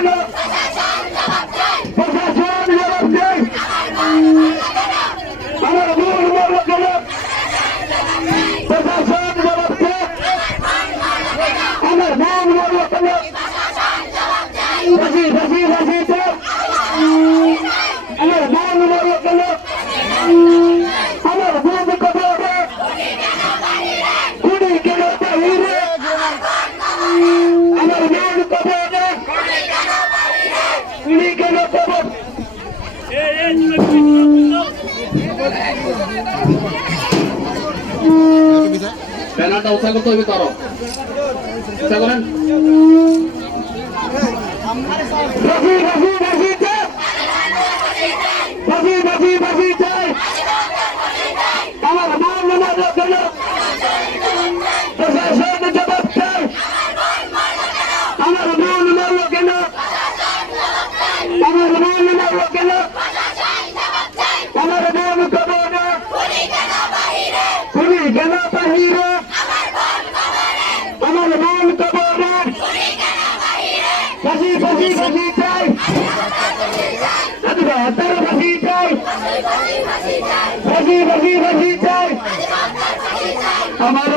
কেন? প্রশাসন জবাব দেয়। আমার বোন মরল কেন? প্রশাসন জবাব দেয়। আমার বোন মরল কেন? ফাঁসি ফাঁসি ফাঁসি দেয়। আমার বোন মরল কেন? আমার বোন কবরে খুনি কেন বাহিরে? আমার বোন কবরে খুনি কেন কবর? ব্যানারটা উৎসাহ করতে হবে, করো উৎসাহ করেন। ফাঁসি ফাঁসি ফাঁসি দেয়। ফাঁসি ফাঁসি ফাঁসি দেয়। আমার বোন মরল কেন? প্রশাসন জবাব দেয়। আমার বোন মরল কেন? আমার বোন মরল কেন? আমার বোন কবরে খুনি কেন বাহিরে? আমার বোন কবরে ফাঁসি ফাঁসি ফাঁসি চাই। তার ফাঁসি চাই। ফাঁসি ফাঁসি ফাঁসি চাই। আমার